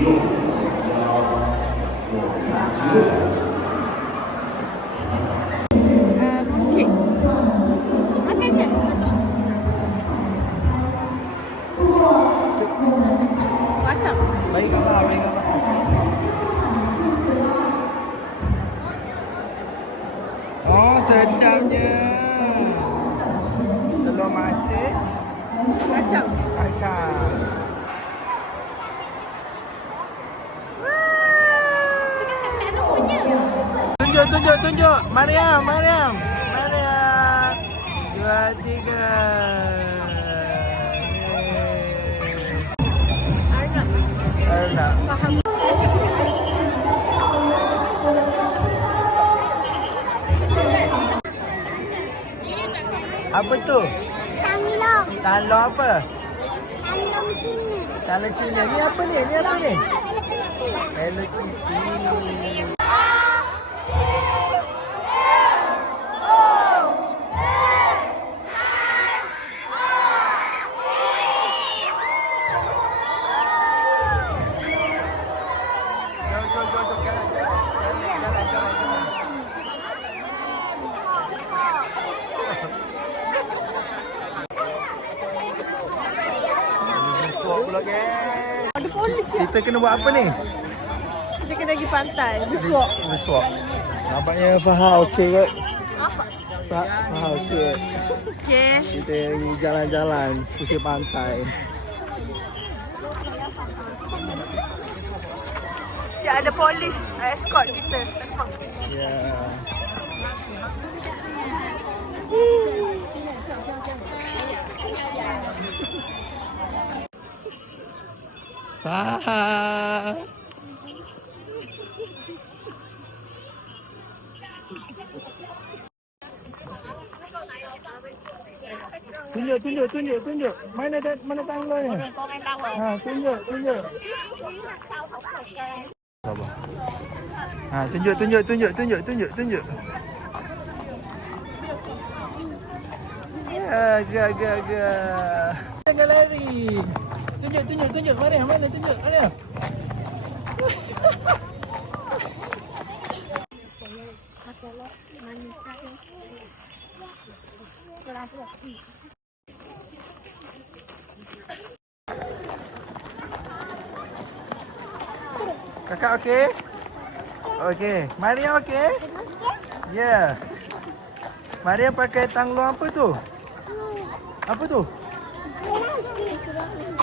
Mooncake. Makan tak? Macam? Baik kat bawah, baik kat bawah. Oh, sedapnya. Telur masin. Macam? Kacang. Tunjuk. Mariam. 2, 3. Arnab. Faham. Apa tu? Tanglong. Talong apa? Tanglong Cina. Talong Cina. Ni apa ni? Hello Kitty. Hello Kitty. Ada polis ya? Kita kena buat apa ni? Kita kena pergi pantai. Bersuap. Bersuap. Nampaknya Fahal okey kot. Apa? Fahal okey. Okey. Kita pergi jalan-jalan pusing pantai. Siap ada polis escort kita. Ya. Fahal. Tunjuk. Mana tanglanya? Ha, tunjuk. Sabar. Ha, tunjuk. Ya, agak. Jangan lari. Tunjuk. Mariam, mana tunjuk? Mariam. Kakak okey? Okey. Mariam okey? Ya. Yeah. Mariam pakai tanglong apa tu? Apa tu?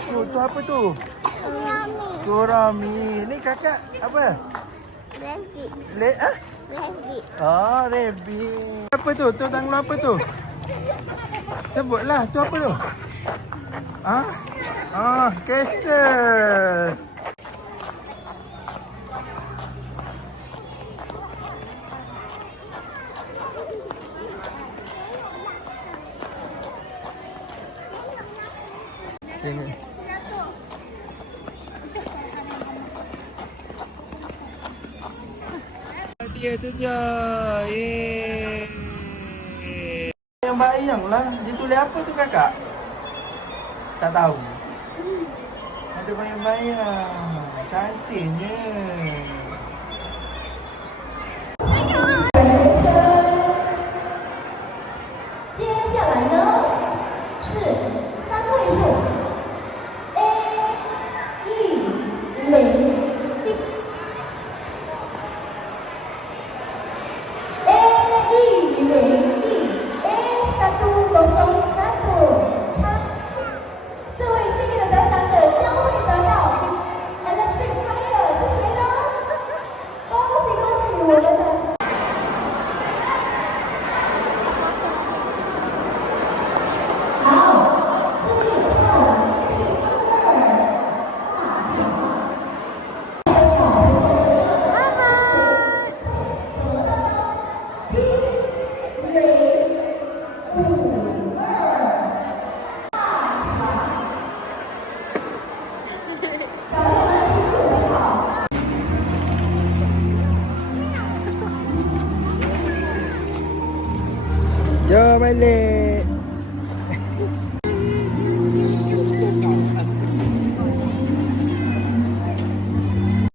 Tu apa tu? Gurami. Ni kakak apa? Rabbit. Ah? Rabbit. Oh, rabbit. Apa tu? Tu tanglong apa tu? Sebutlah, tu apa tu? Castle. Sini. Dia tunjuk. Yeay. Yang bayang lah. Dia tulis apa tu kakak? Tak tahu. Ada bayang-bayang. Cantiknya. 接下来呢是三位数 A 101 这位幸运的得奖者将会得到 Electric Fire 是谁呢？恭喜我们的。 Jom balik.